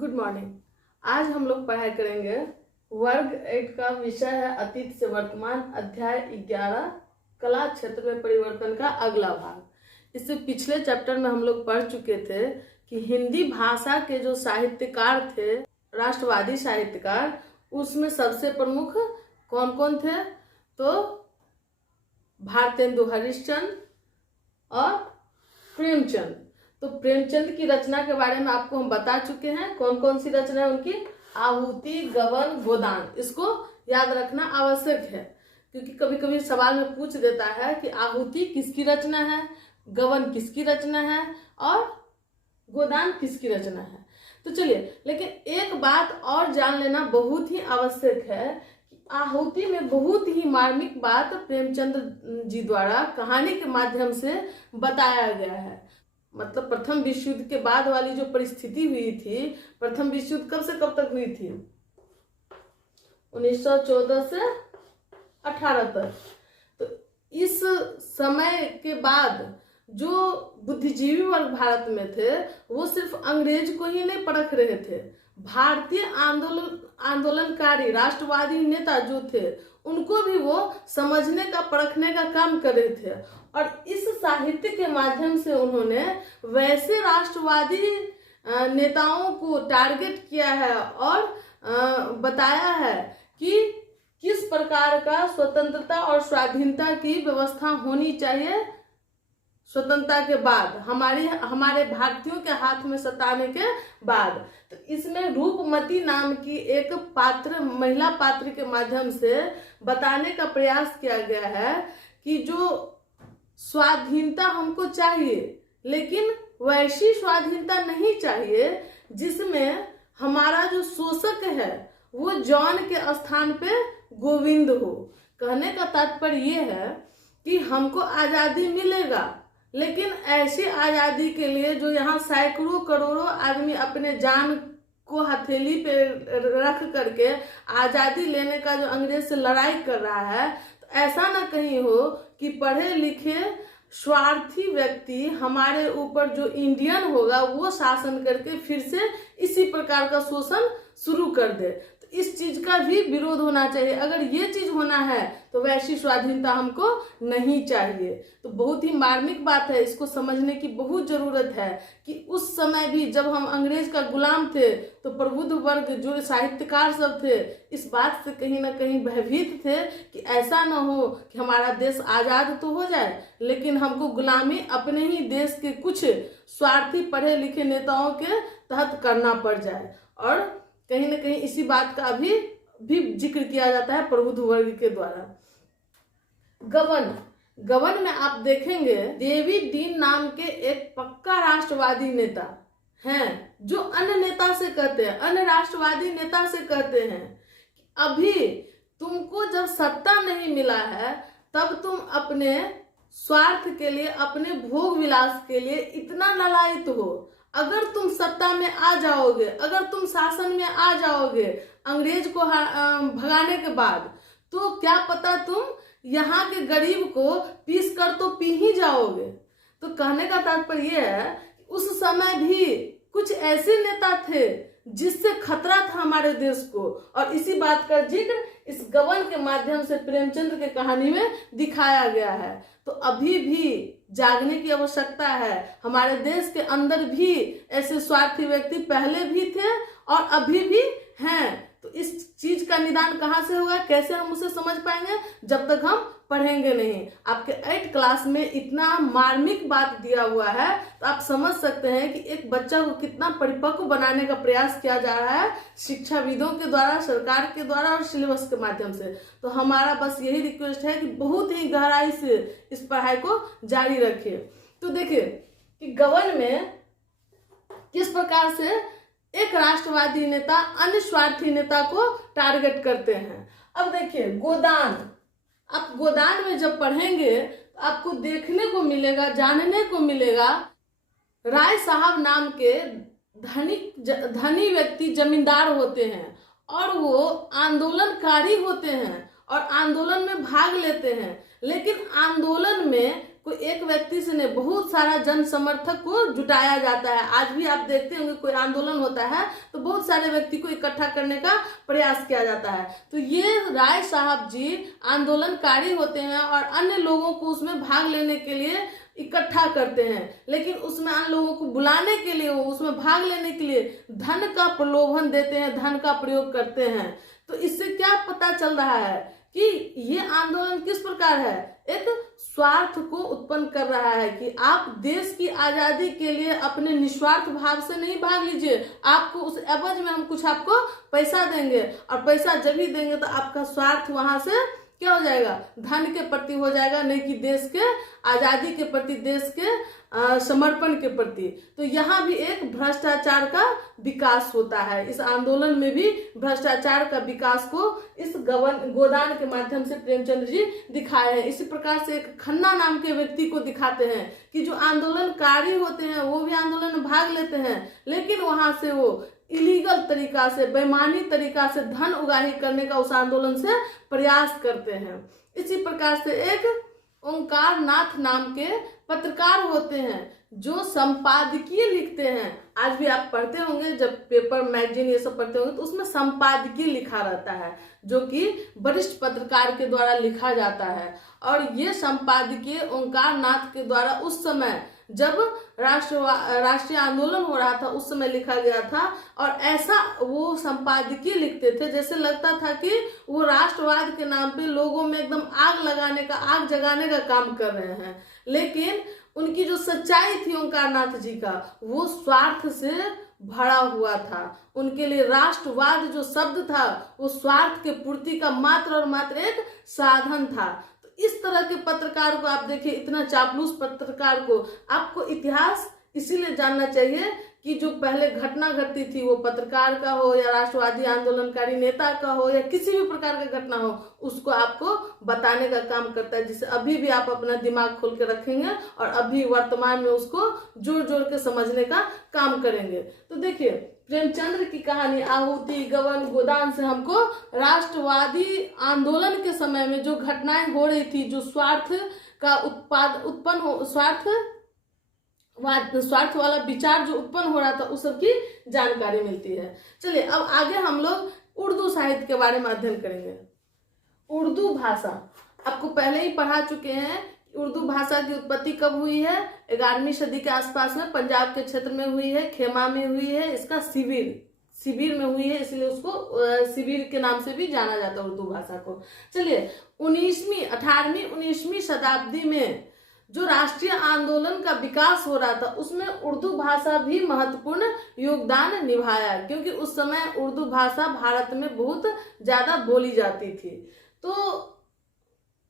Good morning. आज हम लोग पढ़ाई करेंगे वर्ग 8 का विषय है अतीत से वर्तमान, अध्याय 11 कला क्षेत्र में परिवर्तन का अगला भाग। इससे पिछले चैप्टर में हम लोग पढ़ चुके थे कि हिंदी भाषा के जो साहित्यकार थे, राष्ट्रवादी साहित्यकार, उसमें सबसे प्रमुख कौन कौन थे? तो भारतेंदु हरिश्चंद्र और प्रेमचंद। तो प्रेमचंद की रचना के बारे में आपको हम बता चुके हैं। कौन कौन सी रचना है उनकी? आहुति, गबन, गोदान। इसको याद रखना आवश्यक है क्योंकि कभी कभी सवाल में पूछ देता है कि आहुति किसकी रचना है, गबन किसकी रचना है और गोदान किसकी रचना है। तो चलिए, लेकिन एक बात और जान लेना बहुत ही आवश्यक है कि आहुति में बहुत ही मार्मिक बात प्रेमचंद जी द्वारा कहानी के माध्यम से बताया गया है। मतलब प्रथम विश्व युद्ध के बाद वाली जो परिस्थिति हुई थी, प्रथम विश्व युद्ध कब से कब तक हुई थी? 1914 से 18 तक। तो इस समय के बाद जो बुद्धिजीवी वर्ग भारत में थे वो सिर्फ अंग्रेज को ही नहीं परख रहे थे, भारतीय आंदोलनकारी राष्ट्रवादी नेता जो थे उनको भी वो समझने का, परखने का काम कर रहे थे। और इस साहित्य के माध्यम से उन्होंने वैसे राष्ट्रवादी नेताओं को टारगेट किया है और बताया है कि किस प्रकार का स्वतंत्रता और स्वाधीनता की व्यवस्था होनी चाहिए स्वतंत्रता के बाद, हमारे भारतीयों के हाथ में सताने के बाद। तो इसमें रूपमती नाम की एक पात्र, महिला पात्र के माध्यम से बताने का प्रयास किया गया है कि जो स्वाधीनता हमको चाहिए, लेकिन वैसी स्वाधीनता नहीं चाहिए जिसमें हमारा जो शोषक है वो जॉन के स्थान पे गोविंद हो। कहने का तात्पर्य ये है कि हमको आजादी मिलेगा, लेकिन ऐसी आजादी के लिए जो यहाँ सैकड़ों करोड़ों आदमी अपने जान को हथेली पे रख करके आजादी लेने का जो अंग्रेज से लड़ाई कर रहा है, तो ऐसा ना कहीं हो कि पढ़े लिखे स्वार्थी व्यक्ति हमारे ऊपर जो इंडियन होगा वो शासन करके फिर से इसी प्रकार का शोषण शुरू कर दे। तो इस चीज का भी विरोध होना चाहिए। अगर ये चीज होना है तो वैसी स्वाधीनता हमको नहीं चाहिए। तो बहुत ही मार्मिक बात है, इसको समझने की बहुत जरूरत है कि उस समय भी जब हम अंग्रेज का गुलाम थे तो प्रबुद्ध वर्ग जो साहित्यकार सब थे इस बात से कहीं ना कहीं भयभीत थे कि ऐसा ना हो कि हमारा देश आजाद तो हो जाए लेकिन हमको गुलामी अपने ही देश के कुछ स्वार्थी पढ़े लिखे नेताओं के तहत करना पड़ जाए। और कहीं ना कहीं इसी बात का अभी भी जिक्र किया जाता है प्रबुद्ध वर्ग के द्वारा। गबन में आप देखेंगे देवी डीन नाम के एक पक्का राष्ट्रवादी नेता हैं जो अन्य नेता से कहते हैं, अन्य राष्ट्रवादी नेता से कहते हैं कि अभी तुमको जब सत्ता नहीं मिला है तब तुम अपने स्वार्थ के लिए, अपने भोग विलास के लिए इतना लालायित हो। अगर तुम सत्ता में आ जाओगे, अगर तुम शासन में आ जाओगे अंग्रेज को भगाने के बाद, तो क्या पता तुम यहाँ के गरीब को पीस कर तो पी ही जाओगे। तो कहने का तात्पर्य यह है कि उस समय भी कुछ ऐसे नेता थे जिससे खतरा था हमारे देश को, और इसी बात का जिक्र इस गबन के माध्यम से प्रेमचंद के कहानी में दिखाया गया है। तो अभी भी जागने की आवश्यकता है। हमारे देश के अंदर भी ऐसे स्वार्थी व्यक्ति पहले भी थे और अभी भी हैं। तो इस चीज का निदान कहाँ से होगा, कैसे हम उसे समझ पाएंगे? जब तक हम पढ़ेंगे नहीं। आपके 8 क्लास में इतना मार्मिक बात दिया हुआ है तो आप समझ सकते हैं कि एक बच्चा को कितना परिपक्व बनाने का प्रयास किया जा रहा है शिक्षाविदों के द्वारा, सरकार के द्वारा और सिलेबस के माध्यम से। तो हमारा बस यही रिक्वेस्ट है कि बहुत ही गहराई से इस पढ़ाई को जारी रखिए। तो देखिए कि गबन में किस प्रकार से एक राष्ट्रवादी नेता अन्य स्वार्थी नेता को टारगेट करते हैं। अब देखिए गोदान, आप गोदान में जब पढ़ेंगे तो आपको देखने को मिलेगा, जानने को मिलेगा राय साहब नाम के धनी व्यक्ति जमींदार होते हैं और वो आंदोलनकारी होते हैं और आंदोलन में भाग लेते हैं, लेकिन आंदोलन में कोई एक व्यक्ति से नहीं, बहुत सारा जन समर्थक को जुटाया जाता है। आज भी आप देखते होंगे कोई आंदोलन होता है तो बहुत सारे व्यक्ति को इकट्ठा करने का प्रयास किया जाता है। तो ये राय साहब जी आंदोलनकारी होते हैं और अन्य लोगों को उसमें भाग लेने के लिए इकट्ठा करते हैं, लेकिन उसमें अन्य लोगों को बुलाने के लिए, वो उसमें भाग लेने के लिए धन का प्रलोभन देते हैं, धन का प्रयोग करते हैं। तो इससे क्या पता चल रहा है कि ये आंदोलन किस प्रकार है, एक स्वार्थ को उत्पन्न कर रहा है कि आप देश की आजादी के लिए अपने निस्वार्थ भाव से नहीं भाग लीजिए, आपको उस एवज में हम कुछ आपको पैसा देंगे, और पैसा जब ही देंगे तो आपका स्वार्थ वहां से क्या हो जाएगा, धन के प्रति हो जाएगा, नहीं कि देश के आजादी के प्रति, देश के समर्पण के प्रति। तो यहाँ भी एक भ्रष्टाचार का विकास होता है। इस आंदोलन में भी भ्रष्टाचार का विकास को इस गोदान के माध्यम से प्रेमचंद्र जी दिखाए हैं। इसी प्रकार से एक खन्ना नाम के व्यक्ति को दिखाते हैं कि जो आंदोलनकारी होते हैं वो भी आंदोलन में भाग लेते हैं, लेकिन वहां से वो इलीगल तरीका से, बेईमानी तरीका से धन उगाही करने का उस आंदोलन से प्रयास करते हैं। इसी प्रकार से एक ओंकार नाथ नाम के पत्रकार होते हैं जो संपादकीय लिखते हैं। आज भी आप पढ़ते होंगे, जब पेपर मैगजीन ये सब पढ़ते होंगे तो उसमें संपादकीय लिखा रहता है जो कि वरिष्ठ पत्रकार के द्वारा लिखा जाता है। और ये संपादकीय ओंकार नाथ के द्वारा उस समय जब राष्ट्रीय आंदोलन हो रहा था उस समय लिखा गया था। और ऐसा वो संपादकीय लिखते थे जैसे लगता था कि वो राष्ट्रवाद के नाम पे लोगों में एकदम आग लगाने का, आग जगाने का काम कर रहे हैं। लेकिन उनकी जो सच्चाई थी ओंकार नाथ जी का, वो स्वार्थ से भरा हुआ था। उनके लिए राष्ट्रवाद जो शब्द था वो स्वार्थ के पूर्ति का मात्र और मात्र एक साधन था। इस तरह के पत्रकार को आप देखिए, इतना चापलूस पत्रकार को, आपको इतिहास इसीलिए जानना चाहिए कि जो पहले घटना घटती थी वो पत्रकार का हो या राष्ट्रवादी आंदोलनकारी नेता का हो या किसी भी प्रकार का घटना हो, उसको आपको बताने का काम करता है, जिससे अभी भी आप अपना दिमाग खोल के रखेंगे और अभी वर्तमान में उसको जोड़ जोड़ के समझने का काम करेंगे। तो देखिए प्रेमचंद्र की कहानी आहुति, गबन, गोदान से हमको राष्ट्रवादी आंदोलन के समय में जो घटनाएं हो रही थी, जो स्वार्थ का उत्पन्न हो, स्वार्थ वाला विचार जो उत्पन्न हो रहा था, उस सब की जानकारी मिलती है। चलिए अब आगे हम लोग उर्दू साहित्य के बारे में अध्ययन करेंगे। उर्दू भाषा आपको पहले ही पढ़ा चुके हैं। उर्दू भाषा की उत्पत्ति कब हुई है? 11वीं सदी के आसपास में पंजाब के क्षेत्र में हुई है, खेमा में हुई है। इसका शिविर में हुई है, इसलिए उसको शिविर के नाम से भी जाना जाता है उर्दू भाषा को। चलिए 18वीं शताब्दी में जो राष्ट्रीय आंदोलन का विकास हो रहा था उसमें उर्दू भाषा भी महत्वपूर्ण योगदान निभाया, क्योंकि उस समय उर्दू भाषा भारत में बहुत ज्यादा बोली जाती थी। तो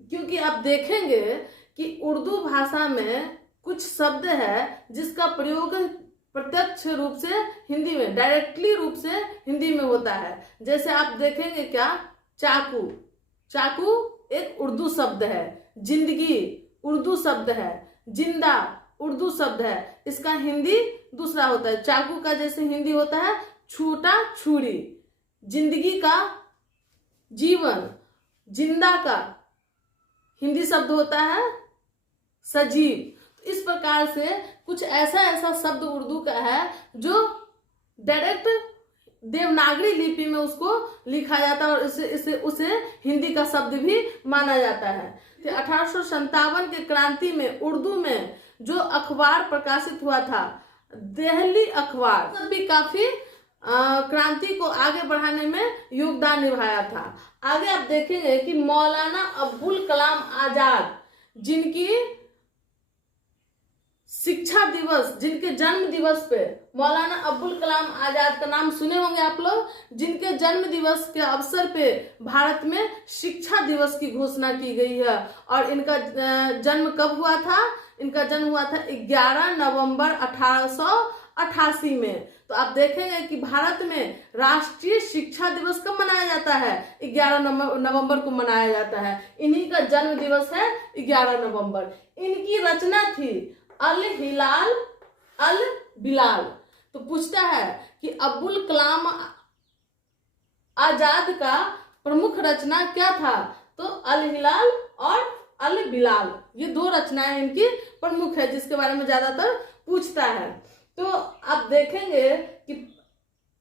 क्योंकि आप देखेंगे कि उर्दू भाषा में कुछ शब्द है जिसका प्रयोग प्रत्यक्ष रूप से हिंदी में, डायरेक्टली रूप से हिंदी में होता है। जैसे आप देखेंगे क्या, चाकू एक उर्दू शब्द है, जिंदगी उर्दू शब्द है, जिंदा उर्दू शब्द है, इसका हिंदी दूसरा होता है। चाकू का जैसे हिंदी होता है छोटा छुरी, जिंदगी का जीवन, जिंदा का हिंदी शब्द होता है सजीव। तो इस प्रकार से कुछ ऐसा शब्द उर्दू का है जो डायरेक्ट देवनागरी लिपि में उसको लिखा जाता है और उसे हिंदी का शब्द भी माना जाता है। 1857 के क्रांति में उर्दू में जो अखबार प्रकाशित हुआ था, दिल्ली अखबार, भी काफी क्रांति को आगे बढ़ाने में योगदान निभाया था। आगे आप देखेंगे कि मौलाना अब्दुल कलाम आजाद, जिनकी शिक्षा दिवस, जिनके जन्म दिवस पे मौलाना अब्दुल कलाम आजाद का नाम सुने होंगे आप लोग, जिनके जन्म दिवस के अवसर पे भारत में शिक्षा दिवस की घोषणा की गई है। और इनका जन्म कब हुआ था? इनका जन्म हुआ था 11 नवंबर 1888 में। तो आप देखेंगे कि भारत में राष्ट्रीय शिक्षा दिवस कब मनाया जाता है? 11 नवंबर को मनाया जाता है। इन्हीं का जन्म दिवस है 11 नवंबर। इनकी रचना थी अल हिलाल अल बिलाल। तो पूछता है कि अब्दुल कलाम आजाद का प्रमुख रचना क्या था? तो अल हिलाल और अल बिलाल, ये 2 रचनाएं इनकी प्रमुख है जिसके बारे में ज्यादातर पूछता है। तो आप देखेंगे कि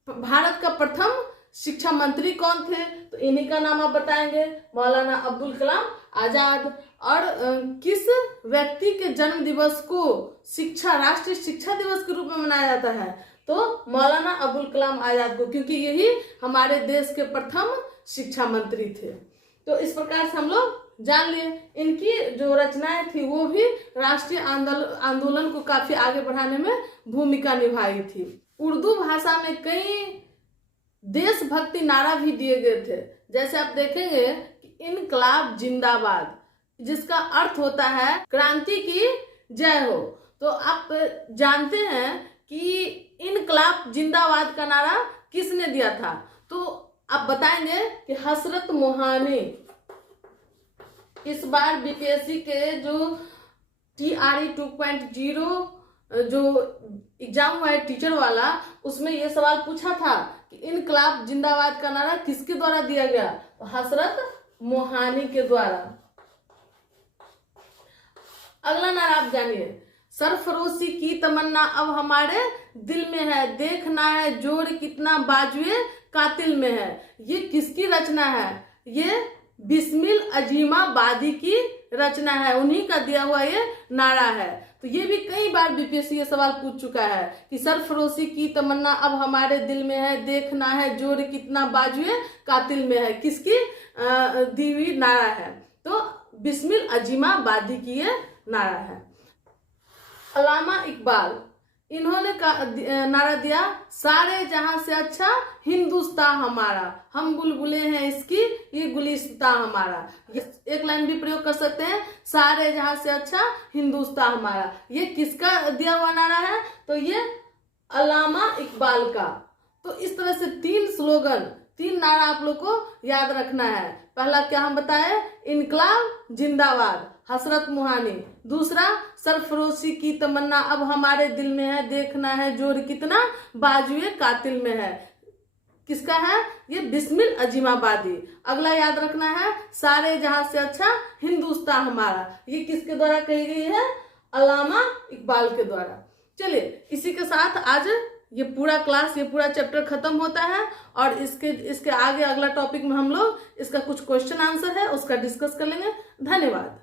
भारत का प्रथम शिक्षा मंत्री कौन थे, तो इन्हीं का नाम आप बताएंगे, मौलाना अब्दुल कलाम आजाद। और किस व्यक्ति के जन्म दिवस को राष्ट्रीय शिक्षा दिवस के रूप में मनाया जाता है, तो मौलाना अब्दुल कलाम आजाद को, क्योंकि यही हमारे देश के प्रथम शिक्षा मंत्री थे। तो इस प्रकार से हम लोग जान लिए इनकी जो रचनाएं थी वो भी राष्ट्रीय आंदोलन को काफी आगे बढ़ाने में भूमिका निभाई थी। उर्दू भाषा में कई देशभक्ति नारा भी दिए गए थे, जैसे आप देखेंगे कि इनकलाब जिंदाबाद, जिसका अर्थ होता है क्रांति की जय हो। तो आप जानते हैं कि इनकलाब जिंदाबाद का नारा किसने दिया था, तो आप बताएंगे कि हसरत मोहानी। इस बार बीपीएससी के जो TRE 2.0 जो एग्जाम हुआ है टीचर वाला, उसमें यह सवाल पूछा था कि इनकलाब जिंदाबाद का नारा किसके द्वारा दिया गया, तो हसरत मोहानी के द्वारा। अगला नारा आप जानिए, सरफरोशी की तमन्ना अब हमारे दिल में है, देखना है जोर कितना बाजुए कातिल में है। ये किसकी रचना है, ये बिस्मिल अजीमाबादी की रचना है, उन्हीं का दिया हुआ ये नारा है। तो ये भी कई बार बीपीएससी ये सवाल पूछ चुका है कि सरफरोशी की तमन्ना अब हमारे दिल में है, देखना है जोर कितना बाजुए कातिल में है, किसकी दी हुई नारा है, तो बिस्मिल अजीमाबादी की ये नारा है। अल्लामा इकबाल, इन्होंने नारा दिया, सारे जहां से अच्छा हिंदुस्तान हमारा, हम बुलबुले हैं इसकी ये गुलिस्तान हमारा। एक लाइन भी प्रयोग कर सकते हैं, सारे जहां से अच्छा हिंदुस्तान हमारा। ये किसका दिया हुआ नारा है, तो ये अल्लामा इकबाल का। तो इस तरह से 3 स्लोगन, 3 नारा आप लोग को याद रखना है। पहला क्या हम बताए, इनकलाब जिंदाबाद हसरत मोहानी, दूसरा सरफरोशी की तमन्ना अब हमारे दिल में है, देखना है जोर कितना बाजुए कातिल में है, किसका है, ये बिस्मिल अजीमाबादी। अगला याद रखना है, सारे जहां से अच्छा हिंदुस्तान हमारा, ये किसके द्वारा कही गई है, अल्लामा इकबाल के द्वारा। चलिए इसी के साथ आज ये पूरा क्लास, ये पूरा चैप्टर खत्म होता है, और इसके आगे अगला टॉपिक में हम लोग इसका कुछ क्वेश्चन आंसर है उसका डिस्कस कर लेंगे। धन्यवाद।